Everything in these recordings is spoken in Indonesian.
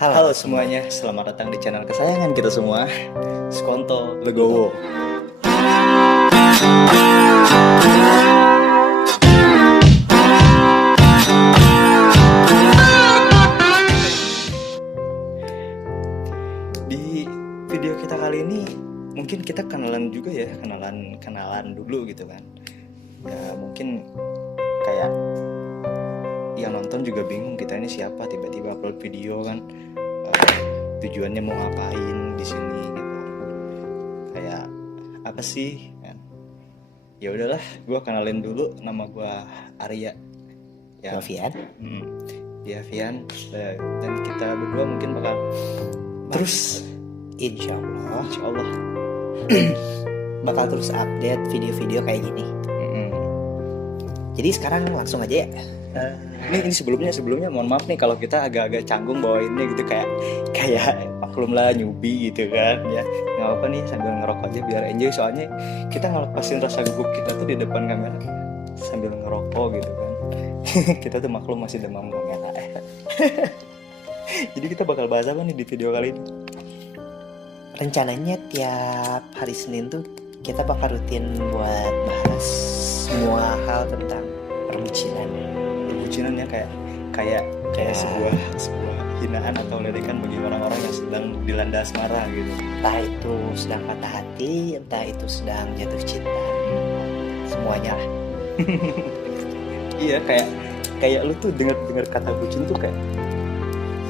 Halo semuanya, selamat datang di channel kesayangan kita semua, Skonto Legowo. Di video kita kali ini mungkin kita kenalan juga ya, kenalan dulu gitu kan. Ya mungkin kayak yang nonton juga bingung kita ini siapa, tiba-tiba upload video kan. Tujuannya mau ngapain di sini gitu, kayak apa sih kan. Ya udahlah, gue kenalin dulu, nama gue Arya ya. Novian. Dia Vian, dan kita berdua mungkin bakal terus Insya Allah bakal terus update video-video kayak gini. Jadi sekarang langsung aja ya. Ini sebelumnya mohon maaf nih kalau kita agak-agak canggung bawainnya gitu, kayak maklum lah newbie gitu kan ya. Nggak apa nih, sambil ngerokok aja biar enjoy, soalnya kita ngelepasin rasa gugup kita tuh di depan kamera sambil ngerokok gitu kan. Kita tuh maklum masih demam kamera. Jadi kita bakal bahas apa nih di video kali ini? Rencananya tiap hari Senin tuh kita bakal rutin buat bahas semua hal tentang perbucinan ya, kayak sebuah hinaan atau ledekan bagi orang-orang yang sedang dilanda asmara gitu. Entah itu sedang patah hati, entah itu sedang jatuh cinta, semuanya lah. Iya, kayak lu tuh dengar kata bucin tuh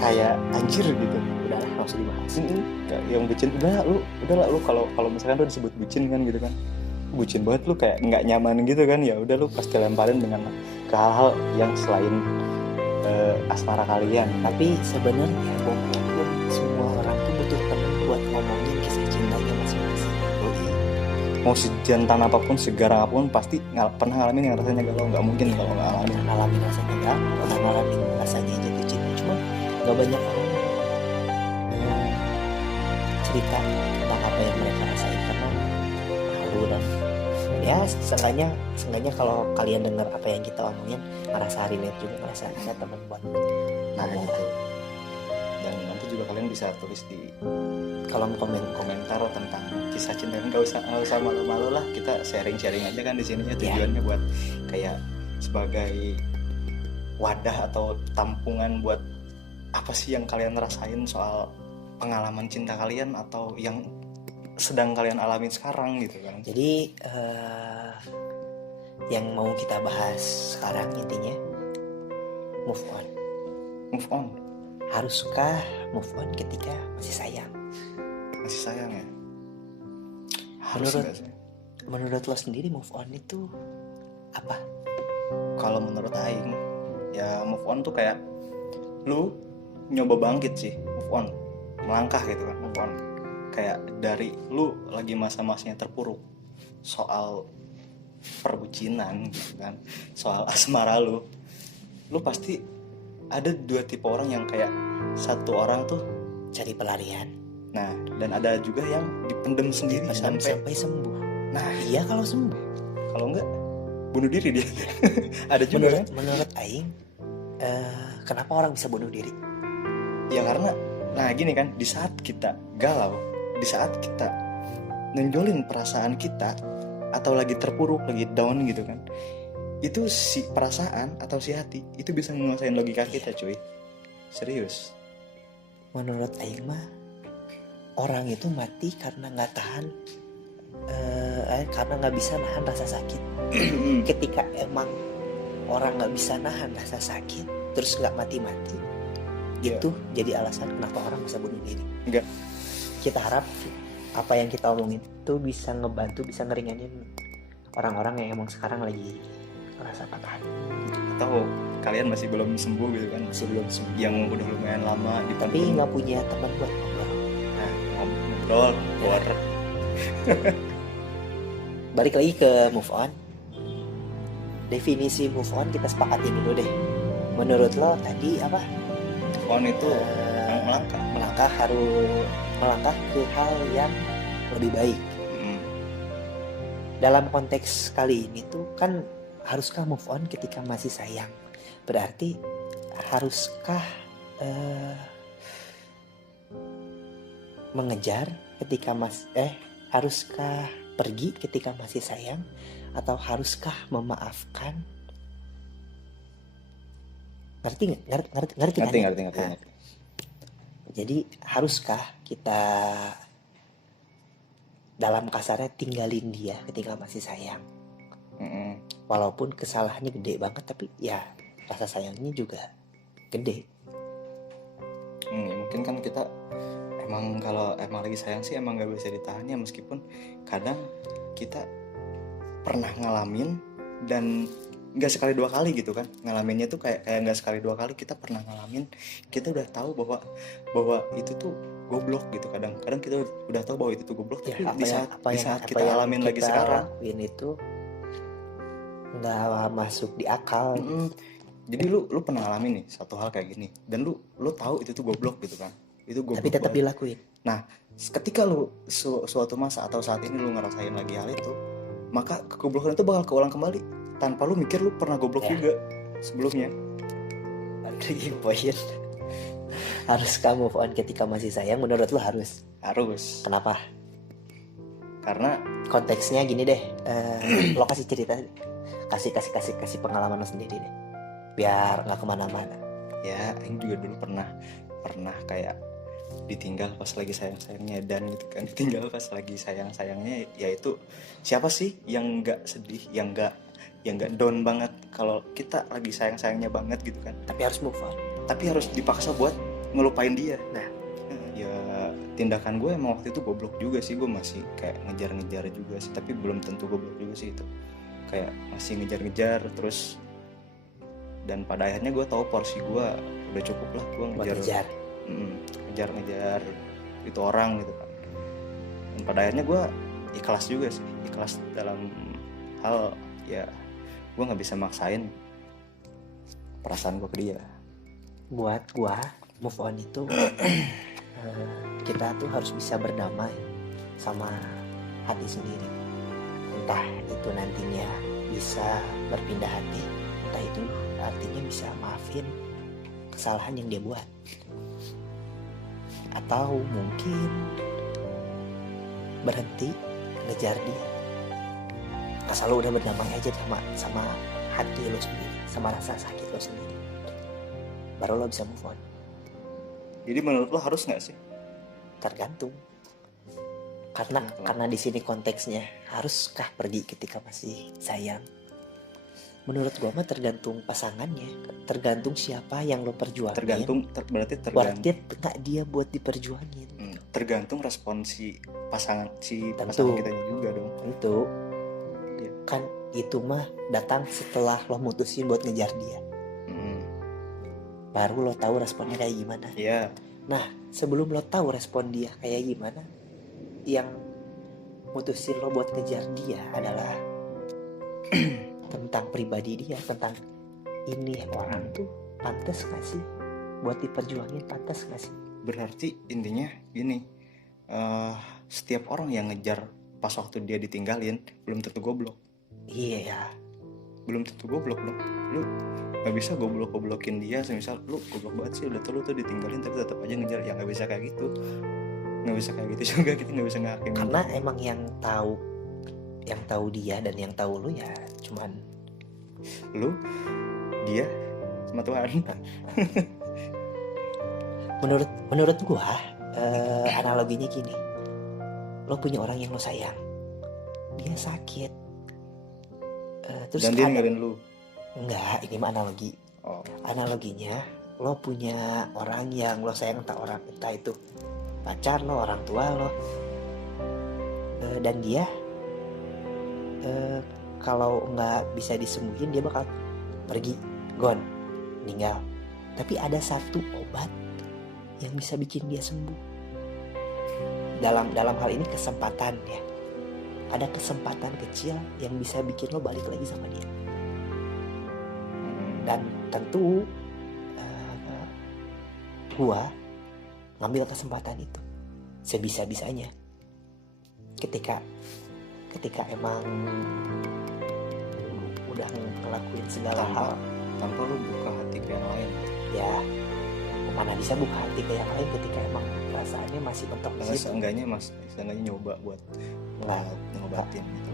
kayak anjir gitu. Udahlah, nggak usah dibahas. Kayak yang bucin udahlah lu kalau misalkan lu disebut bucin kan gitu kan, bucin banget lu, kayak nggak nyaman gitu kan. Ya udah, lu pasti lemparin dengan ke hal-hal yang selain asmara kalian. Tapi sebenarnya walaupun semua orang tuh butuh teman buat ngomongin kisah cintanya masing-masing. Mau sejantan apapun, segarang apapun, pasti pernah ngalamin yang rasanya galau. Nggak mungkin kalau nggak ngalamin. Ngalamin rasanya galau, pernah ngalamin rasanya jatuh cinta. Cuma nggak banyak orang cerita tentang apa yang mereka rasain karena malu. Dan ya seenggaknya kalau kalian dengar apa yang kita omongin, ngerasa relate juga, ngerasa ada teman buat ngomong. Dan nanti juga kalian bisa tulis di kolom komentar tentang kisah cinta. Nggak usah malu-malu lah, kita sharing aja kan di sini ya. Tujuannya buat kayak sebagai wadah atau tampungan buat apa sih yang kalian rasain soal pengalaman cinta kalian atau yang sedang kalian alami sekarang gitu kan. Jadi yang mau kita bahas sekarang intinya move on. Haruskah move on ketika masih sayang? Masih sayang ya? Harus nggak sih? Menurut lo sendiri move on itu apa? Kalau menurut Aing ya, move on tuh kayak lu nyoba bangkit sih, move on, melangkah gitu kan. Move on kayak dari lu lagi masa-masanya terpuruk soal perbucinan gitu kan, soal asmara lu pasti ada dua tipe orang, yang kayak satu orang tuh Cari pelarian. Nah, dan ada juga yang dipendem sendiri sampai sembuh. Nah, iya kalau sembuh. Kalau enggak bunuh diri dia. Ada juga menurut Aing, kenapa orang bisa bunuh diri? Ya karena, nah gini kan, di saat kita galau, di saat kita nonjolin perasaan kita atau lagi terpuruk, lagi down gitu kan, itu si perasaan atau si hati itu bisa menguasain logika kita, cuy. Serius. Menurut Aing mah, orang itu mati karena nggak tahan, karena nggak bisa nahan rasa sakit. Ketika emang orang nggak bisa nahan rasa sakit, terus nggak mati-mati, itu jadi alasan kenapa orang bisa bunuh diri. Enggak. Kita harap apa yang kita omongin itu bisa ngebantu, bisa ngeringanin orang-orang yang emang sekarang lagi ngerasa patah hati. Atau kalian masih belum sembuh gitu kan, masih belum sembuh, yang udah lumayan lama tapi nggak punya teman buat ngobrol. Nah, ngobrol buat balik lagi ke move on. Definisi move on kita sepakati dulu deh. Menurut lo tadi apa? Move on itu melangkah ke hal yang lebih baik. Dalam konteks kali ini tuh kan, haruskah move on ketika masih sayang? Berarti haruskah mengejar ketika haruskah pergi ketika masih sayang, atau haruskah memaafkan? Ngerti kan ya? Ngerti. Jadi haruskah kita dalam kasarnya tinggalin dia ketika masih sayang? Walaupun kesalahannya gede banget, tapi ya rasa sayangnya juga gede. Mungkin kan kita kalau emang lagi sayang sih emang gak bisa ditahan ya, meskipun kadang kita pernah ngalamin dan gak sekali dua kali gitu kan, ngalaminnya tuh kayak gak sekali dua kali, kita pernah ngalamin, kita udah tahu bahwa itu tuh goblok gitu. Kadang kita udah tahu bahwa itu tuh goblok, tapi Ya, di saat kita alamin lagi sekarang, ini tuh nggak masuk di akal. Jadi lu pernah ngalamin nih satu hal kayak gini, dan lu tahu itu tuh goblok gitu kan, itu goblok tapi tetap dilakuin. Nah, ketika lu suatu masa atau saat ini lu ngerasain lagi hal itu, maka kegoblokan itu bakal keulang kembali tanpa lu mikir lu pernah goblok juga sebelumnya. Breaking point. Haruskah move on ketika masih sayang? Menurut lu harus. Kenapa? Karena konteksnya gini deh, lo kasih cerita, kasih pengalaman lo sendiri deh, biar nggak kemana-mana. Ya, Aing juga dulu pernah kayak ditinggal pas lagi sayang-sayangnya, dan gitu kan, ditinggal pas lagi sayang-sayangnya. Yaitu siapa sih yang nggak sedih, yang nggak down banget kalau kita lagi sayang-sayangnya banget gitu kan, tapi harus move on, tapi harus dipaksa buat ngelupain dia. Nah, ya tindakan gue emang waktu itu goblok juga sih, gue masih kayak ngejar-ngejar juga sih, tapi belum tentu goblok juga sih itu, kayak masih ngejar-ngejar terus, dan pada akhirnya gue tahu porsi gue udah cukup lah, gue ngejar itu orang gitu kan, dan pada akhirnya gue ikhlas juga sih, ikhlas dalam hal ya gue nggak bisa maksain perasaan gue ke dia. Buat gue move on itu kita tuh harus bisa berdamai sama hati sendiri. Entah itu nantinya bisa berpindah hati, entah itu artinya bisa maafin kesalahan yang dia buat, atau mungkin berhenti ngejar dia. Asal lo udah berdamai aja sama hati lo sendiri, sama rasa sakit lo sendiri, baru lo bisa move on. Jadi menurut lo harus nggak sih? Tergantung. Karena di sini konteksnya haruskah pergi ketika masih sayang. Menurut gua mah tergantung pasangannya, tergantung siapa yang lo perjuangin. Berarti worth it nggak dia buat diperjuangin. Tergantung respon si pasangan kita juga dong. Tentu. Ya. Kan itu mah datang setelah lo mutusin buat ngejar dia. Baru lo tahu responnya kayak gimana. Iya. Nah, sebelum lo tahu respon dia kayak gimana, yang mutusin lo buat ngejar dia adalah tentang pribadi dia, tentang ini orang tuh pantas gak sih buat diperjuangin, pantas gak sih? Berarti intinya gini, setiap orang yang ngejar pas waktu dia ditinggalin belum tentu goblok. Iya ya, belum tentu goblok dong. Lu gak bisa goblokin dia, semisal lu goblok banget sih, udah tuh lu tuh ditinggalin tapi tetap aja ngejar. Ya gak bisa kayak gitu, gak bisa kayak gitu juga, kita gak bisa ngakin. Karena emang yang tahu dia dan yang tahu lu ya cuman lu, dia, sama Tuhan. menurut gua analoginya gini, lo punya orang yang lo sayang, dia sakit, terus dan dia ninggalin lu. Enggak, ini mah analogi. Analoginya lo punya orang yang lo sayang, entah itu pacar lo, orang tua lo, dan dia kalau nggak bisa disembuhin dia bakal pergi, gone, meninggal. Tapi ada satu obat yang bisa bikin dia sembuh. Dalam hal ini kesempatan ya. Ada kesempatan kecil yang bisa bikin lo balik lagi sama dia. Dan tentu gua ngambil kesempatan itu sebisa-bisanya. Ketika emang udah ngelakuin segala hal tanpa lu buka hati ke yang lain. Ya, mana bisa buka hati ke yang lain ketika emang perasaannya masih mentok di situ. Seenggaknya nyoba buat Nggak, ngobatin gitu.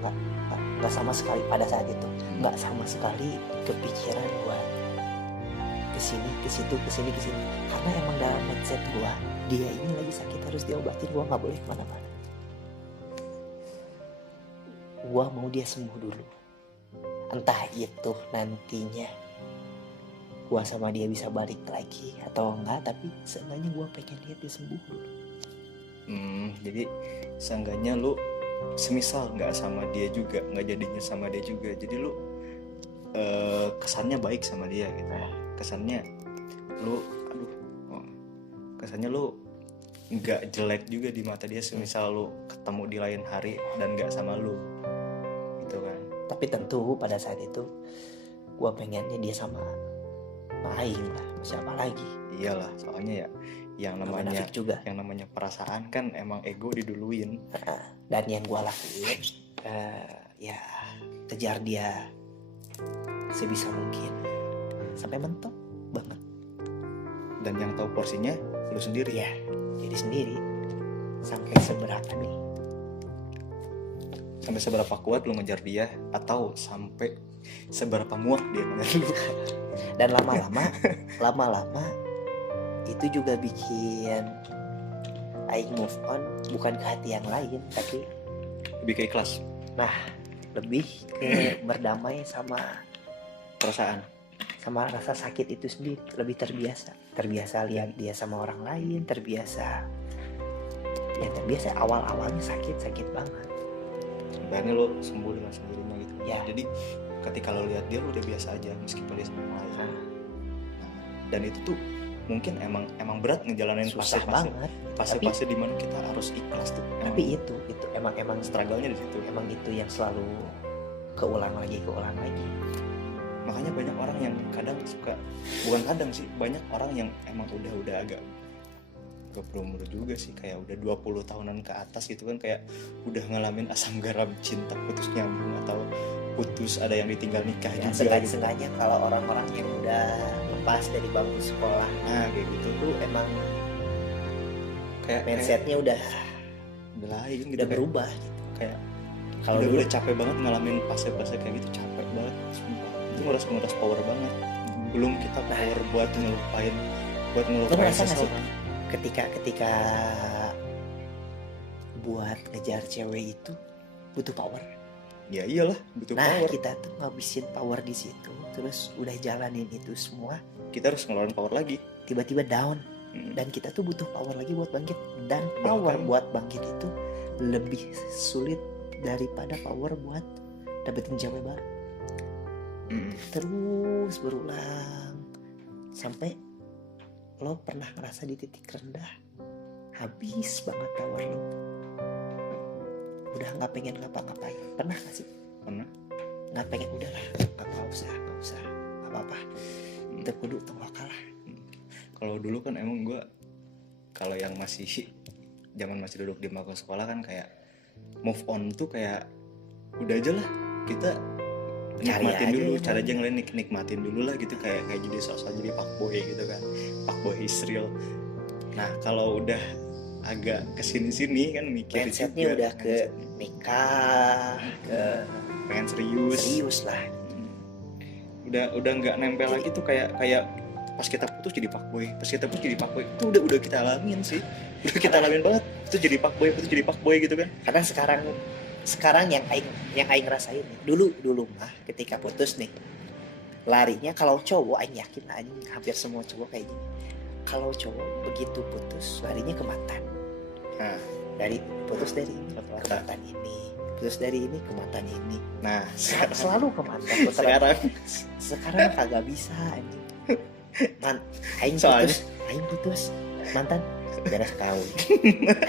nggak sama sekali pada saat itu, nggak sama sekali kepikiran buat kesini kesitu kesini karena emang dalam mindset gua dia ini lagi sakit harus diobatin, gua nggak boleh kemana-mana, gua mau dia sembuh dulu. Entah itu nantinya gua sama dia bisa balik lagi atau enggak, tapi seenggaknya gua pengen lihat dia sembuh dulu. Jadi seenggaknya lu semisal nggak sama dia juga, nggak jadinya sama dia juga, jadi lu kesannya baik sama dia gitu. Kesannya lu nggak jelek juga di mata dia semisal lu ketemu di lain hari dan nggak sama lu gitu kan. Tapi tentu pada saat itu gue pengennya dia sama Aing lah, siapa lagi. Iyalah, soalnya ya yang namanya perasaan kan emang ego diduluin. Dan yang gue lakuin ya kejar dia sebisa mungkin sampai mentok banget. Dan yang tahu porsinya lu sendiri. Ya, jadi sendiri. Sampai seberapa nih? Sampai seberapa kuat lu ngejar dia, atau sampai seberapa muak dia ngejar lu. Dan lama-lama itu juga bikin Aing move on, bukan ke hati yang lain, tapi lebih ke ikhlas. Nah, lebih ke berdamai sama perasaan, sama rasa sakit itu sendiri. Lebih terbiasa lihat dia sama orang lain, terbiasa awalnya sakit banget. Akhirnya lo sembuh dengan sendirinya gitu ya. Jadi ketika lo lihat dia, lo udah biasa aja meskipun dia sama orang lain. Nah, dan itu tuh mungkin emang berat ngejalanin fase-fase di mana kita harus ikhlas tuh. Tapi itu emang struggle-nya di situ. Emang itu yang selalu keulang lagi. Makanya banyak orang yang banyak orang yang emang udah agak berumur juga sih, kayak udah 20 tahunan ke atas gitu kan, kayak udah ngalamin asam garam cinta, putus nyambung atau putus ada yang ditinggal nikah ya, juga. Sengaja kalau orang-orang yang udah lepas dari bangku sekolah, kayak gitu tuh emang kayak mindsetnya udah lain gitu, udah berubah gitu. Kayak kalau udah capek banget ngalamin fase-fase kayak gitu, capek banget sumpah. Itu nguras power banget. Belum kita power buat ngelupain sesuatu. Ketika buat ngejar cewek itu butuh power. Ya iyalah, butuh power. Nah, kita tuh ngabisin power di situ, terus udah jalanin itu semua, kita harus ngeluarin power lagi. Tiba-tiba down. Dan kita tuh butuh power lagi buat bangkit. Dan power buat bangkit itu lebih sulit daripada power buat dapetin cewek baru. Terus berulang sampai lo pernah ngerasa di titik rendah, habis banget power lo, udah nggak pengen ngapa-ngapain. Pernah nggak sih? Pernah. Nggak pengen, udahlah, nggak usah apa-apa, kita kudu tawakal lah. Kalau dulu kan emang gue, kalau yang masih duduk di bangku sekolah kan, kayak move on tuh kayak udah aja lah, kita nikmatin dulu, cara aja ngelain nikmatin dulu lah gitu, kayak jadi sosok jadi fuckboy gitu kan, fuckboy is real. Nah kalau udah agak kesini kan mikir mindsetnya juga, udah ke nikah, ke pengen serius lah. Udah nggak nempel lagi tuh, kayak pas kita putus jadi fuckboy, itu udah kita alamin sih, udah kita alamin banget, itu jadi fuckboy gitu kan. Karena sekarang yang aing rasain nih, dulu mah ketika putus nih, larinya kalau cowok, aing yakin aing hampir semua cowok kayak gini. Kalau cowok begitu putus, larinya ke mantan. Putus dari ini ke mantan ini, putus dari ini ke mantan ini. Nah, selalu ke mantan. Sekarang kagak bisa anjing. Aing putus mantan beres kawin.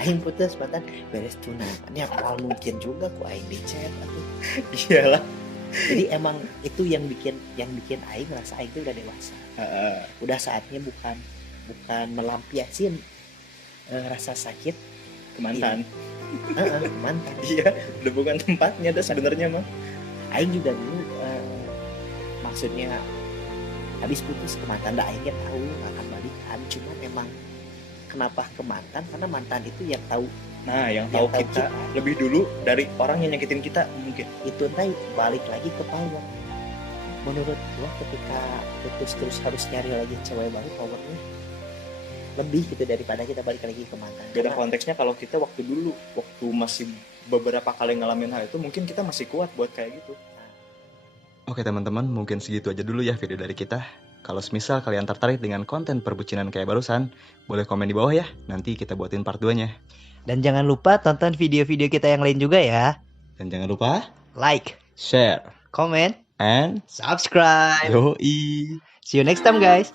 Aing putus mantan beres tunangan. Ini awal mungkin juga ku aing di chat atau. Iyalah. Jadi emang itu yang bikin aing ngerasa aing itu udah dewasa. Udah saatnya bukan melampiasin rasa sakit ke mantan. Mantan. Iya, udah bukan tempatnya dah sebenarnya mah. Aing juga dulu maksudnya habis putus ke mantan, aingnya tahu gak akan balikan, cuman emang kenapa ke mantan, karena mantan itu yang tahu. Nah, yang tahu tahu kita lebih dulu dari orang yang nyakitin kita mungkin. Itu nanti balik lagi ke power. Menurut gua ketika putus terus harus nyari lagi cewek baru, powernya lebih gitu daripada kita balik lagi ke mantan. Beda Karena konteksnya kalau kita waktu masih beberapa kali ngalamin hal itu, mungkin kita masih kuat buat kayak gitu. Oke teman-teman, mungkin segitu aja dulu ya video dari kita. Kalau semisal kalian tertarik dengan konten perbucinan kayak barusan, boleh komen di bawah ya, nanti kita buatin part 2-nya. Dan jangan lupa tonton video-video kita yang lain juga ya. Dan jangan lupa Like, share, comment, and subscribe. yoi. See you next time guys.